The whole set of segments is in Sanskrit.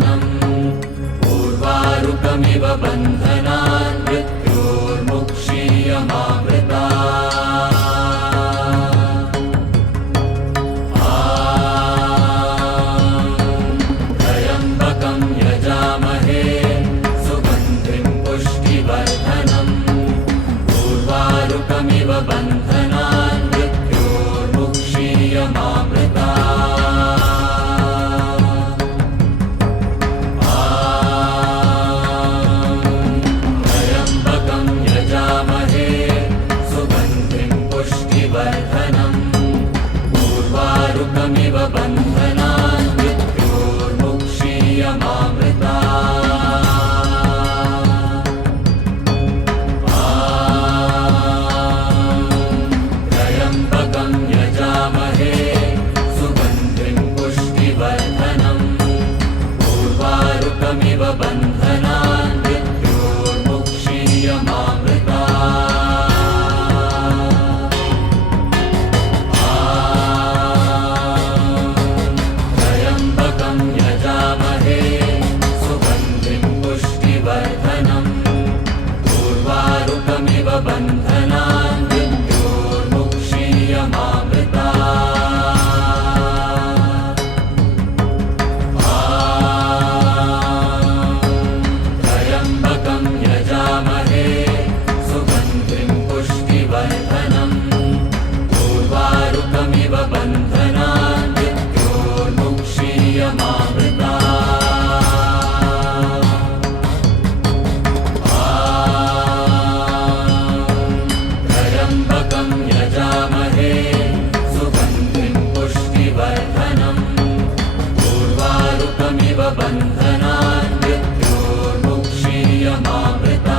वर्धनम् उर्वारुकमिव बन्धनान् मृत्योर्मुक्षीयमामृता त्र्यम्बकं यजामहे सुगन्धिं पुष्टिवर्धनम् उर्वारुकमिव बन्धनान् मृत्योर्मुक्षीयमामृता उर्वारुकमिव बन्धनान् मृत्योर्मुक्षीयमामृता त्र्यम्बकं यजामहे सुगन्धिं पुष्टिवर्धनम् उर्वारुकमिव बन्धनान् मृत्योर्मुक्षीयमामृता बन्धनान् मृत्योर्मुक्षीयमामृता त्र्यम्बकं यजामहे सुगन्धिं पुष्टिवर्धनम् उर्वारुकमिव बन्धनान् मृत्योर्मुक्षीयमामृता बन्धनान् मृत्योर्मुक्षीयमामृता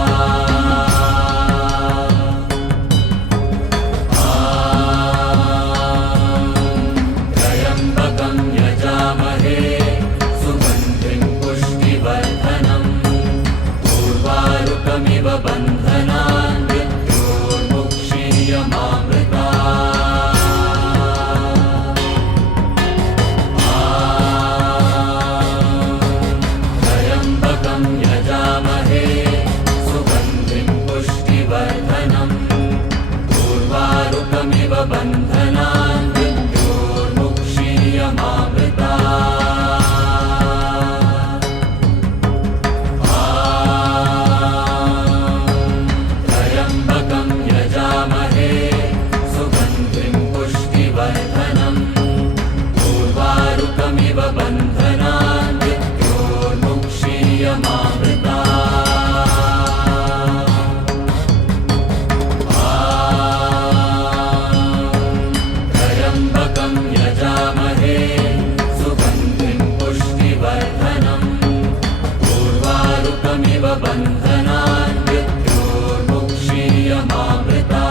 त्र्यम्बकं यजामहे सुगन्धिं पुष्टिवर्धनम् उर्वारुकमिव बन्धनान् मृत्योर्मुक्षीयमामृता बन्धनान् मृत्योर्मुक्षीयमामृता त्र्यम्बकं यजामहे सुगन्धिं पुष्टिवर्धनम् उर्वारुकमिव बन्धनान् मृत्योर्मुक्षीयमामृता बन्धनान् मृत्योर्मुक्षीयमामृता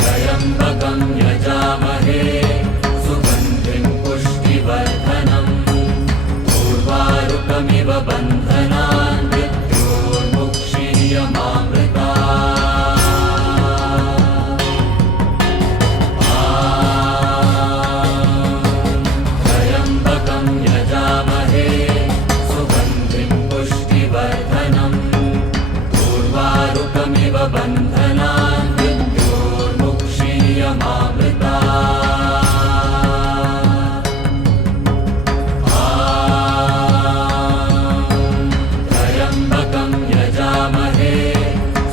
त्र्यम्बकं यजामहे सुगन्धिं पुष्टिवर्धनम् उर्वारुकमिव बन्धनान् मृत्योर्मुक्षीयमामृता बन्धनान् मृत्योर्मुक्षीयमामृता त्र्यम्बकं यजामहे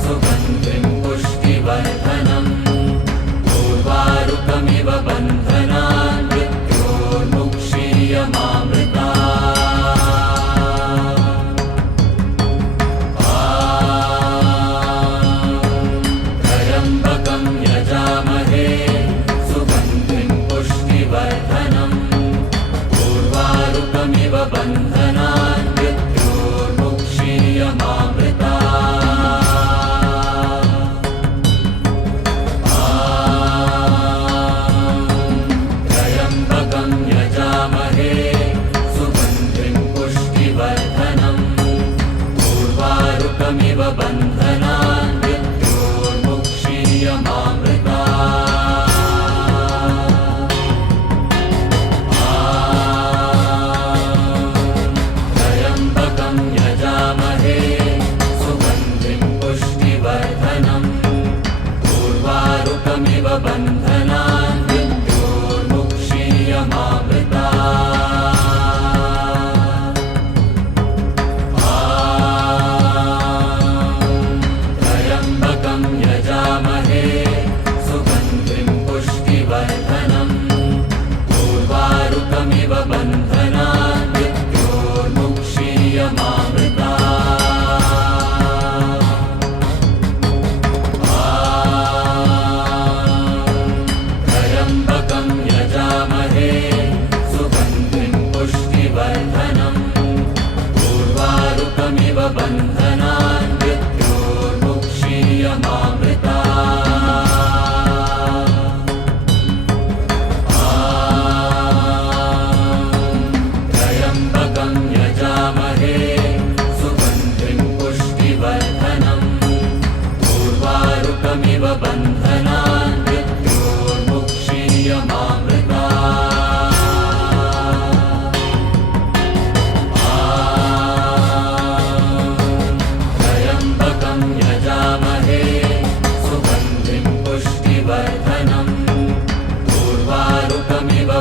सुगन्धिं पुष्टिवर्धनम् उर्वारुकमिव बन्धनान् मृत्योर्मुक्षीयमामृता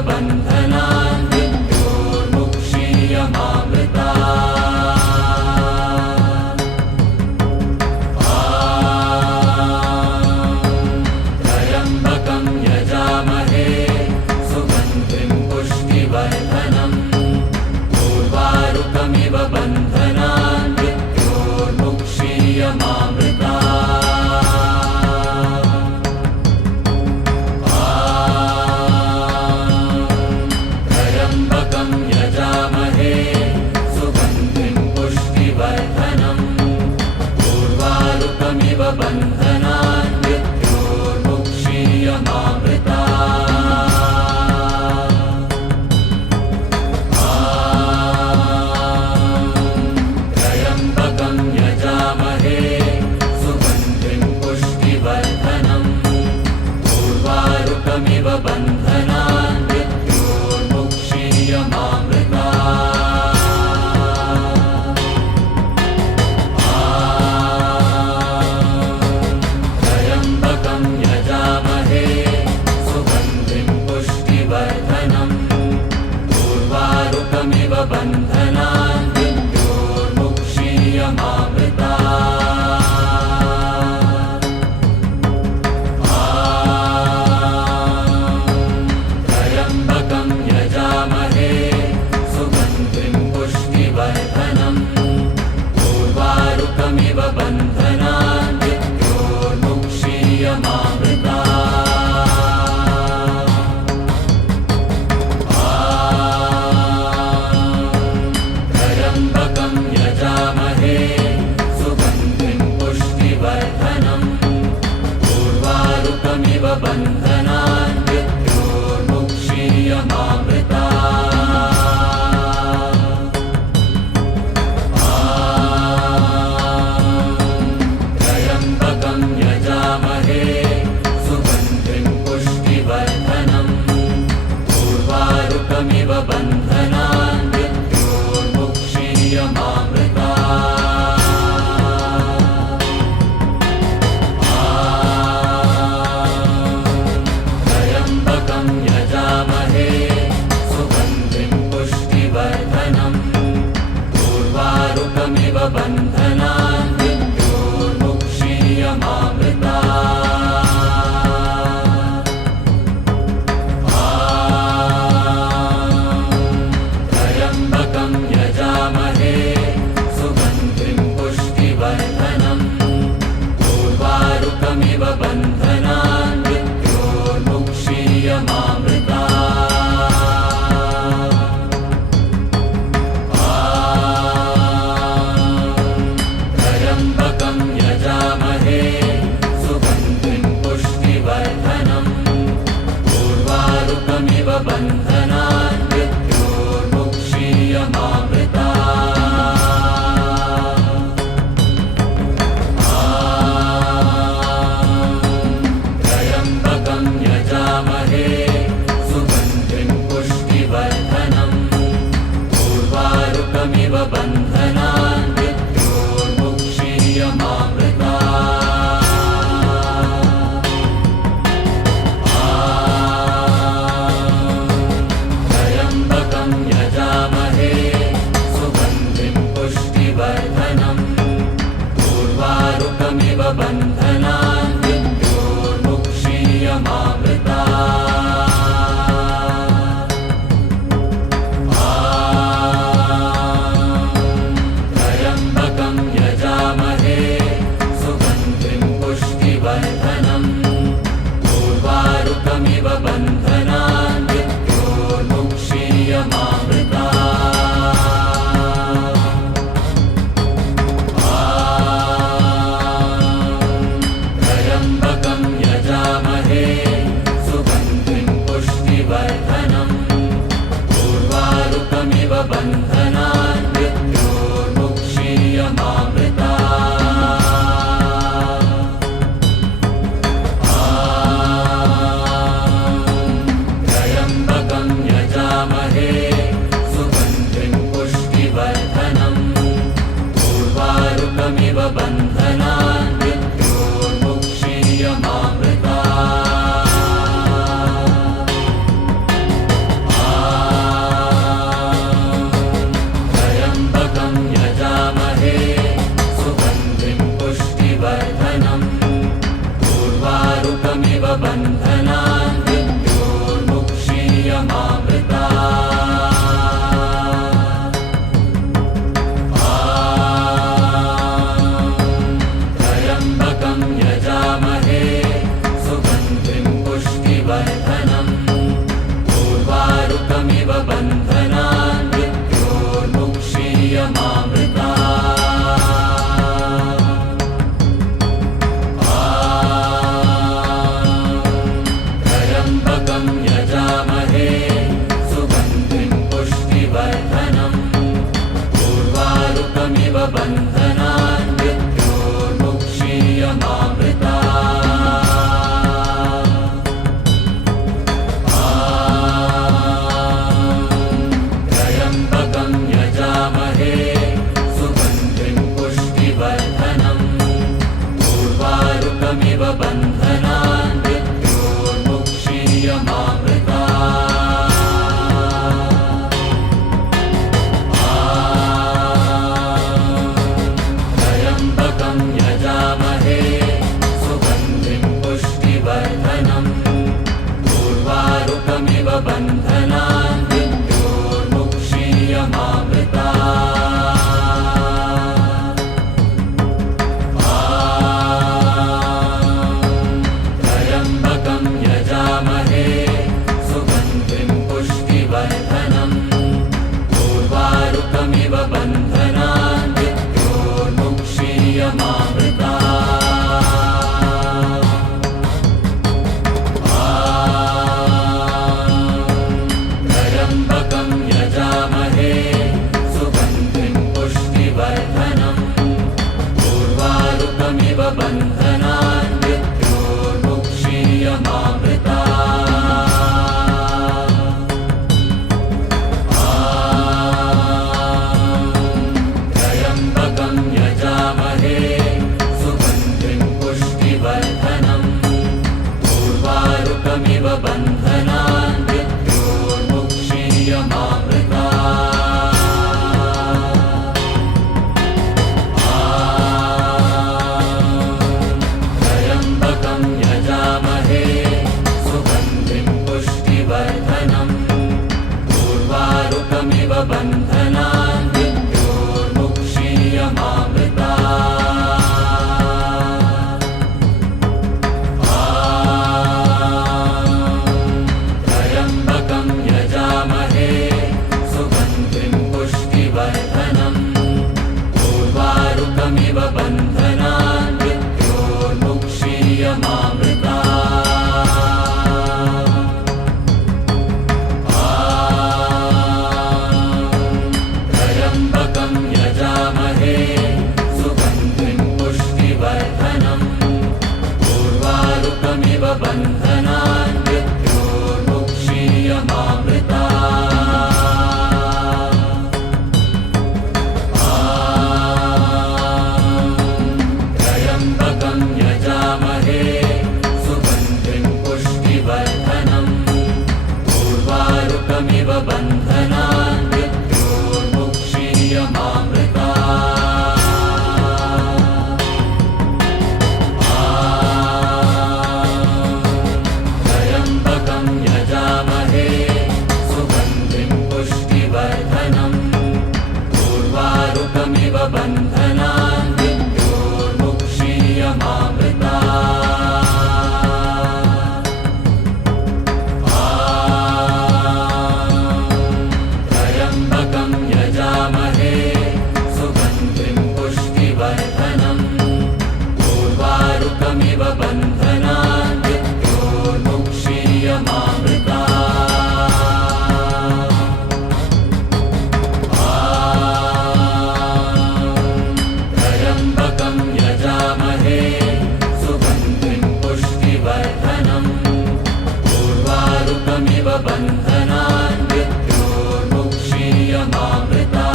बन्धनान् मृत्योर्मुक्षीयमामृतात् त्र्यम्बकं यजामहे सुगन्धिं पुष्टिवर्धनम् उर्वारुकमिव बन्धनान् मृत्योर्मुक्षीयमामृतात् त्र्यम्बकं यजामहे सुगन्धिं पुष्टिवर्धनम् उर्वारुकमिव बन्धनान् बन्धनान् मृत्योर्मुक्षीयमामृतात् बन्धनान् मृत्योर्मुक्षीयमामृता त्र्यम्बकं यजामहे सुगन्धिं पुष्टिवर्धनम् उर्वारुकमिव बन्धनान् मृत्योर्मुक्षीयमामृता त्र्यम्बकं यजामहे सुगन्धिं पुष्टिवर्धनम् उर्वारुकमिव बन्धनान् मृत्योर्मुक्षीयमामृता त्र्यम्बकं यजामहे सुगन्धिं पुष्टिवर्धनम् उर्वारुकमिव बन्धनान् मृत्योर्मुक्षीयमामृता त्र्यम्बकं यजामहे सुगन्धिं पुष्टिवर्धनम् उर्वारुकमिव बन्धनान् मृत्योर्मुक्षीयमामृता त्र्यम्बकं यजामहे सुगन्धिं पुष्टिवर्धनम् उर्वारुकमिव बन्धनान् मृत्योर्मुक्षीयमामृता त्र्यम्बकं यजामहे सुगन्धिं पुष्टिवर्धनम् उर्वारुकमिव बन्धनान् मृत्योर्मुक्षीयमामृता त्र्यम्बकं यजामहे सुगन्धिं पुष्टिवर्धनम् उर्वारुकमिव बन्धनान् मृत्योर्मुक्षीयमामृता त्र्यम्बकं यजामहे सुगन्धिं पुष्टिवर्धनम् उर्वारुकमिव बन्धनान् मृत्योर्मुक्षीयमामृता त्र्यम्बकं यजामहे सुगन्धिं पुष्टिवर्धनम् उर्वारुकमिव बन्धनान् मृत्योर्मुक्षीयमामृता त्र्यम्बकं यजामहे सुगन्धिं पुष्टिवर्धनम् उर्वारुकमिव बन्धनान् मृत्योर्मुक्षीयमामृता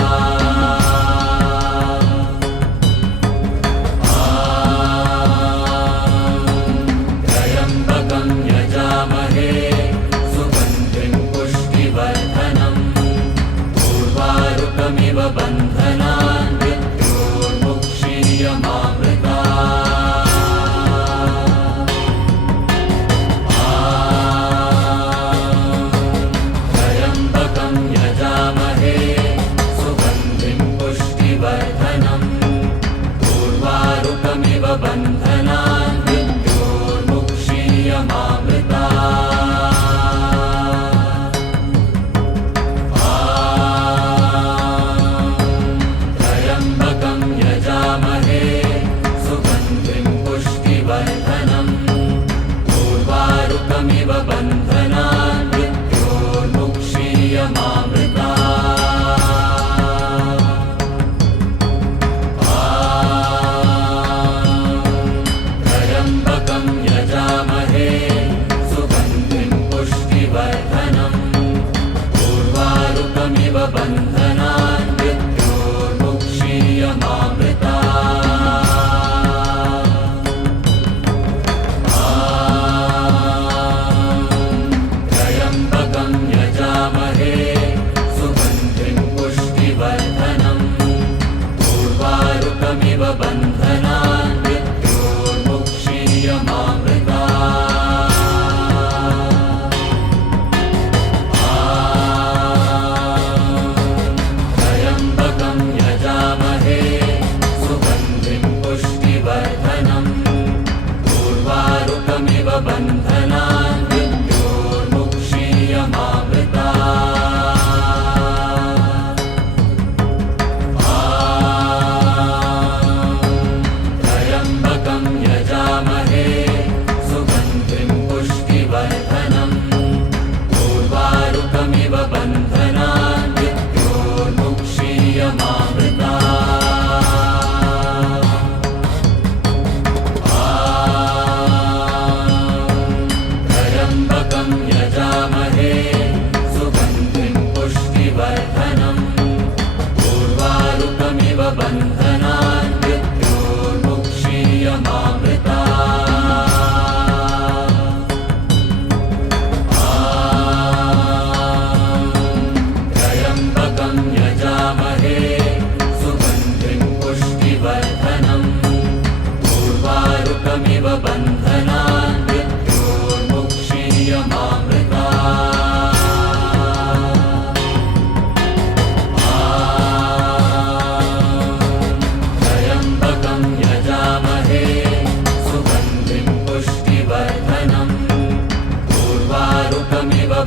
त्र्यम्बकं यजामहे सुगन्धिं पुष्टिवर्धनम् उर्वारुकमिव बन्धनान् मृत्योर्मुक्षीयमामृता त्र्यम्बकं यजामहे सुगन्धिं पुष्टिवर्धनम् उर्वारुकमिव बन्धनान् मृत्योर्मुक्षीयमामृता त्र्यम्बकं यजामहे सुगन्धिं पुष्टिवर्धनम् उर्वारुकमिव बन्धनान् मृत्योर्मुक्षीयमामृता त्र्यम्बकं यजामहे सुगन्धिं पुष्टिवर्धनम् उर्वारुकमिव बन्धनान् मृत्योर्मुक्षीयमामृता त्र्यम्बकं यजामहे सुगन्धिं पुष्टिवर्धनम् उर्वारुकमिव बन्धनान् मृत्योर्मुक्षीयमामृता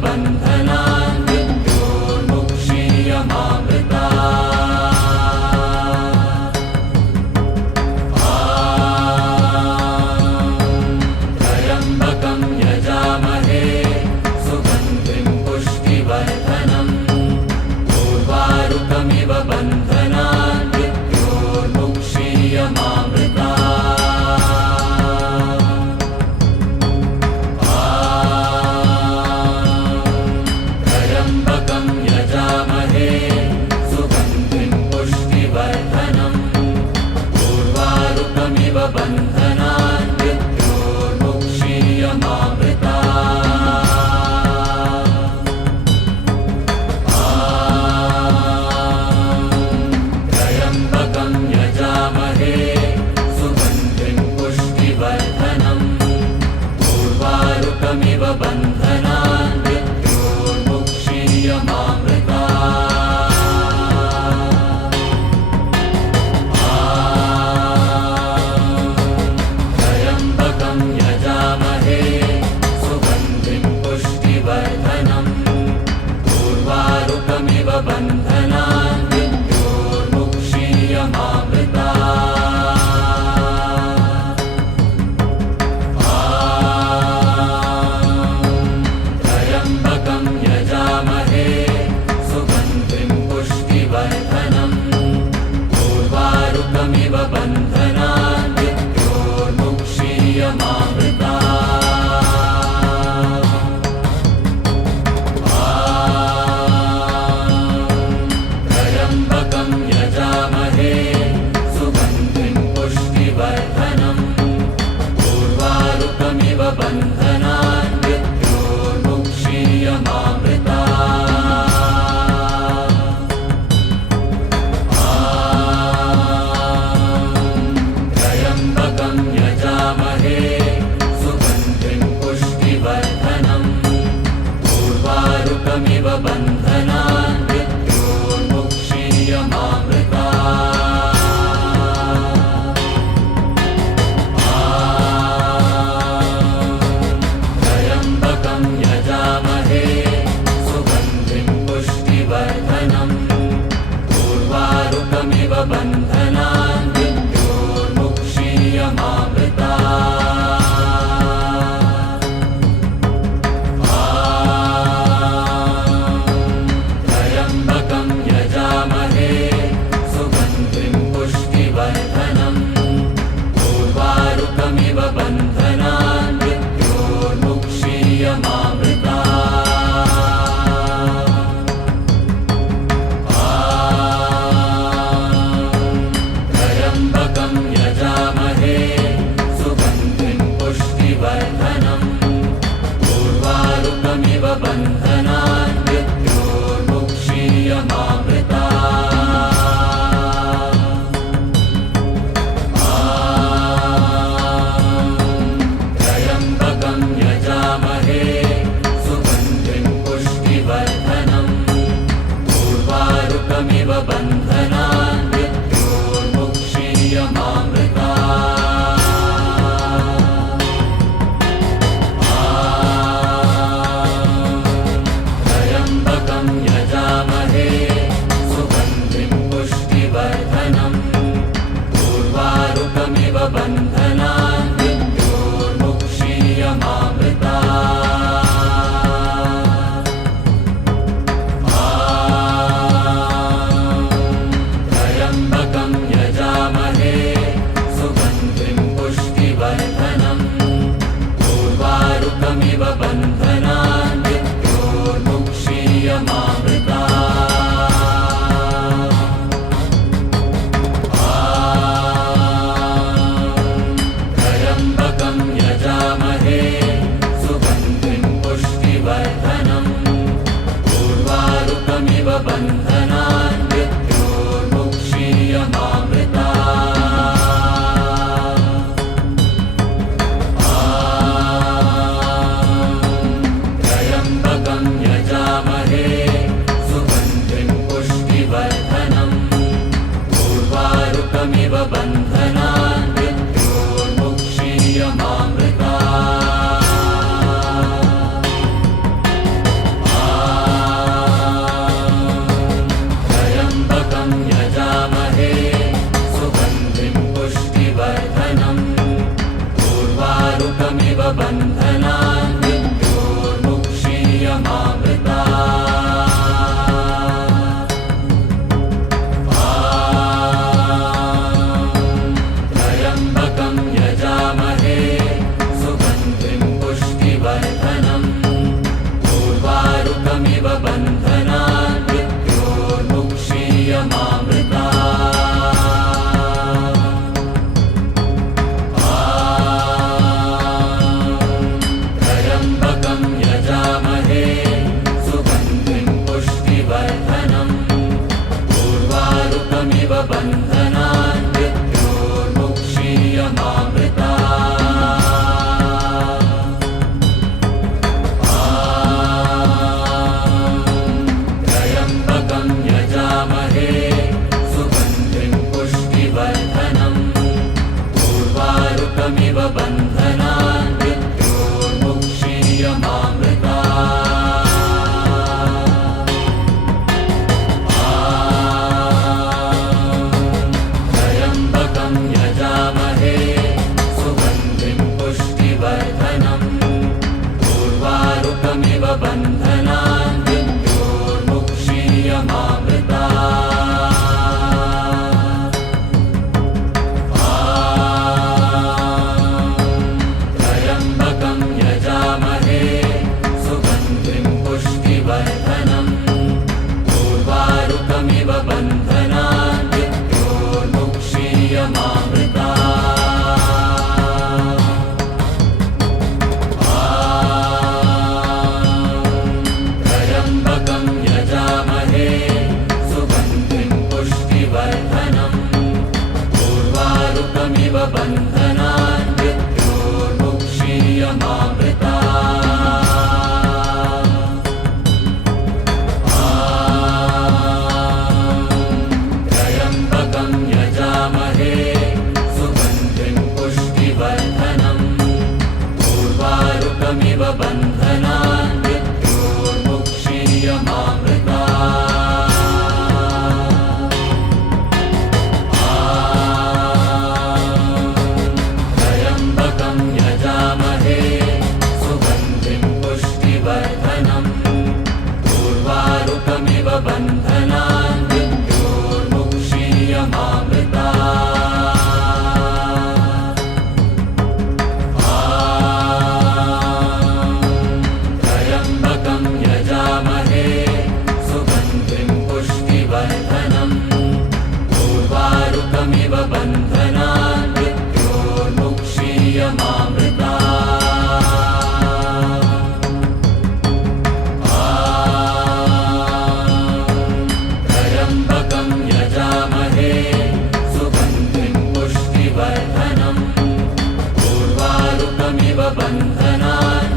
बन्धनान् मृत्योर्मुक्षीयमामृतात् त्र्यम्बकं यजामहे सुगन्धिं पुष्टिवर्धनम् उर्वारुकमिव बन्धनान् त्र्यम्बकं यजामहे सुगन्धिं पुष्टिवर्धनम् उर्वारुकमिव बन्धनान् त्र्यम्बकं यजामहे सुगन्धिं पुष्टिवर्धनम् उर्वारुकमिव बन्धनान् त्र्यम्बकं यजामहे सुगन्धिं पुष्टिवर्धनम् उर्वारुकमिव बन्धनान् त्र्यम्बकं यजामहे सुगन्धिं पुष्टिवर्धनम् उर्वारुकमिव बन्धनान् त्र्यम्बकं यजामहे सुगन्धिं पुष्टिवर्धनम् उर्वारुकमिव बन्धनान् त्र्यम्बकं यजामहे सुगन्धिं पुष्टिवर्धनम् उर्वारुकमिव बन्धनान् त्र्यम्बकं यजामहे सुगन्धिं पुष्टिवर्धनम् उर्वारुकमिव बन्धनान् त्र्यम्बकं यजामहे सुगन्धिं पुष्टिवर्धनम् उर्वारुकमिव बन्धनान् त्र्यम्बकं यजामहे सुगन्धिं पुष्टिवर्धनम् उर्वारुकमिव बन्धनान् त्र्यम्बकं यजामहे सुगन्धिं पुष्टिवर्धनम् उर्वारुकमिव बन्धनान् उर्वारुकमिव बन्धनान् मृत्योर्मुक्षीयमामृतात् त्र्यम्बकं यजामहे सुगन्धिं पुष्टिवर्धनम् उर्वारुकमिव बन्धनान् त्र्यम्बकं यजामहे सुगन्धिं पुष्टिवर्धनम् उर्वारुकमिव बन्धनान् मृत्योर्मुक्षीयमामृतात् त्र्यम्बकं यजामहे सुगन्धिं पुष्टिवर्धनम् उर्वारुकमिव बन्धनान् त्र्यम्बकं यजामहे सुगन्धिं पुष्टिवर्धनम् उर्वारुकमिव बन्धनान् त्र्यम्बकं यजामहे सुगन्धिं पुष्टिवर्धनम् उर्वारुकमिव बन्धनान् त्र्यम्बकं यजामहे सुगन्धिं पुष्टिवर्धनम् उर्वारुकमिव बन्धनान्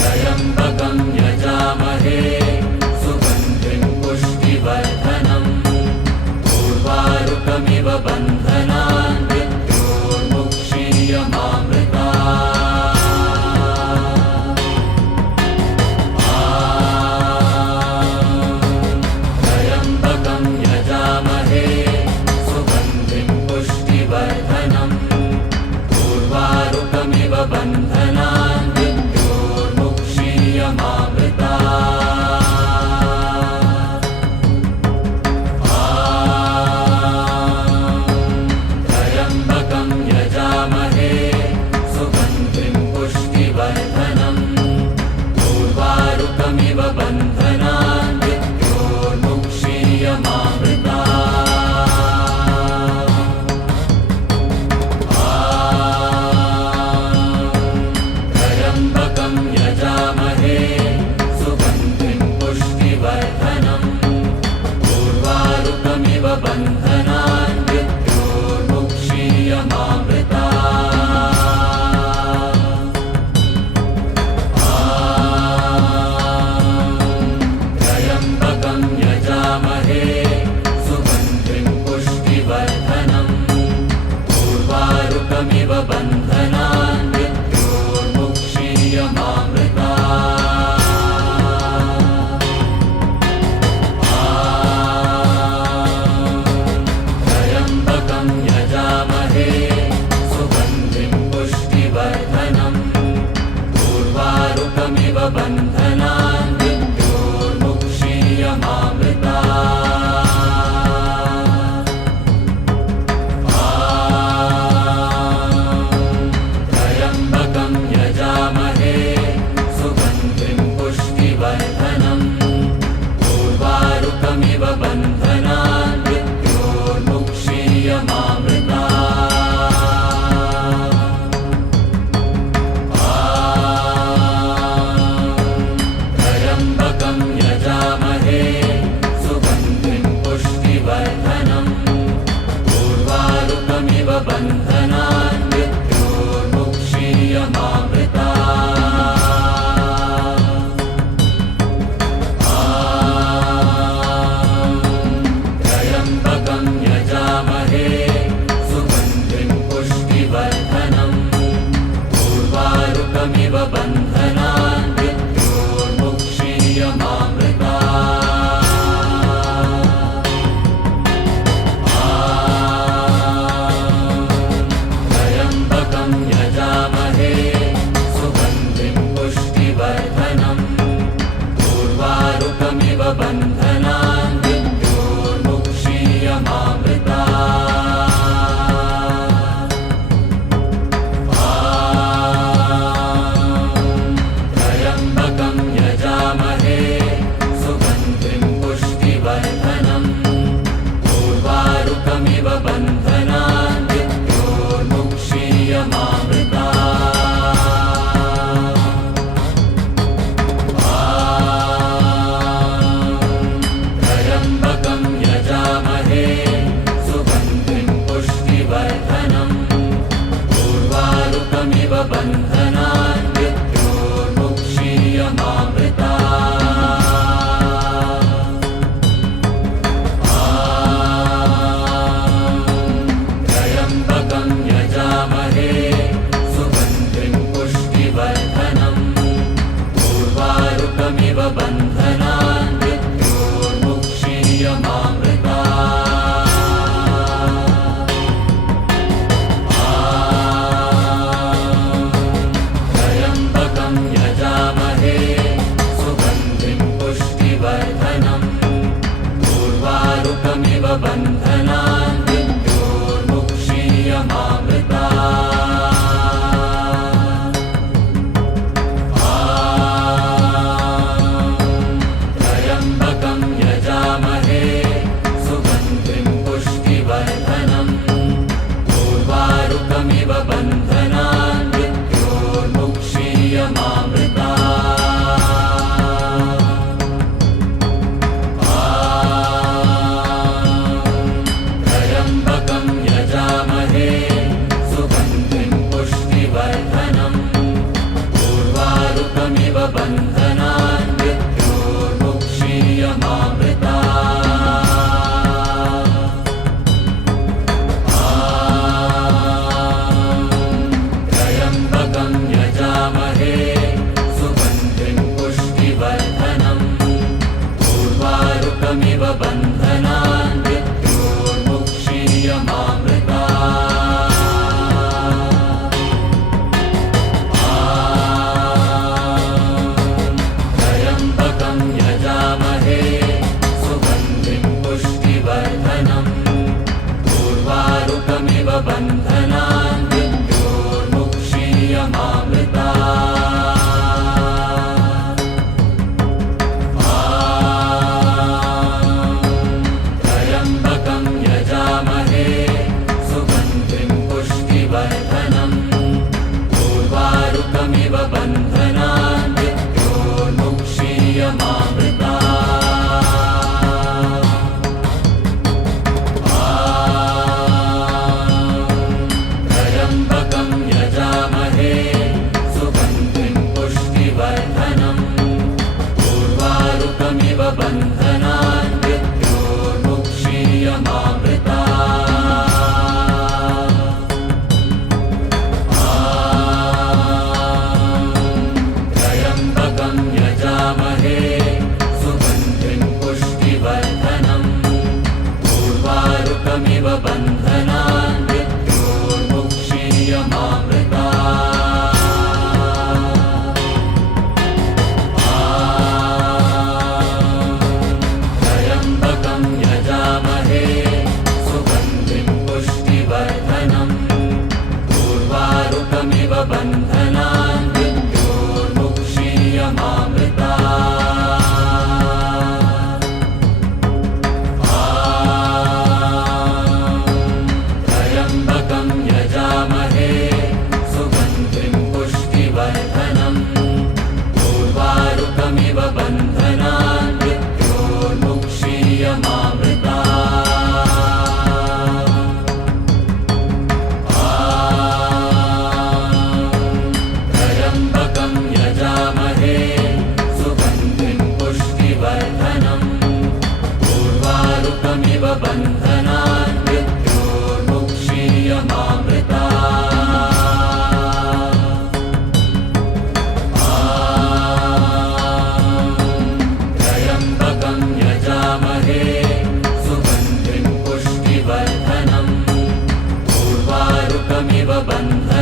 त्र्यम्बकं यजामहे सुगन्धिं पुष्टिवर्धनम् उर्वारुकमिव बन्धनान् त्र्यम्बकं यजामहे सुगन्धिं पुष्टिवर्धनम् उर्वारुकमिव बन्धनान् त्र्यम्बकं यजामहे सुगन्धिं पुष्टिवर्धनम् उर्वारुकमिव बन्धनान् त्र्यम्बकं यजामहे सुगन्धिं पुष्टिवर्धनम् उर्वारुकमिव बन्धनान् त्र्यम्बकं यजामहे सुगन्धिं पुष्टिवर्धनम् उर्वारुकमिव बन्धनान् त्र्यम्बकं यजामहे उर्वारुकमिव बन्धनान् मृत्योर्मुक्षीयमामृतात् त्र्यम्बकं यजामहे सुगन्धिं पुष्टिवर्धनम् उर्वारुकमिव बन्धनान् त्र्यम्बकं यजामहे सुगन्धिं पुष्टिवर्धनम् उर्वारुकमिव बन्धनान् त्र्यम्बकं यजामहे सुगन्धिं पुष्टिवर्धनम् उर्वारुकमिव बन्धनान् त्र्यम्बकं यजामहे सुगन्धिं पुष्टिवर्धनम् उर्वारुकमिव बन्धनान् त्र्यम्बकं यजामहे सुगन्धिं पुष्टिवर्धनम् उर्वारुकमिव बन्धनान् त्र्यम्बकं यजामहे सुगन्धिं पुष्टिवर्धनम् उर्वारुकमिव बन्धनान् त्र्यम्बकं यजामहे सुगन्धिं पुष्टिवर्धनम् उर्वारुकमिव बन्धनान्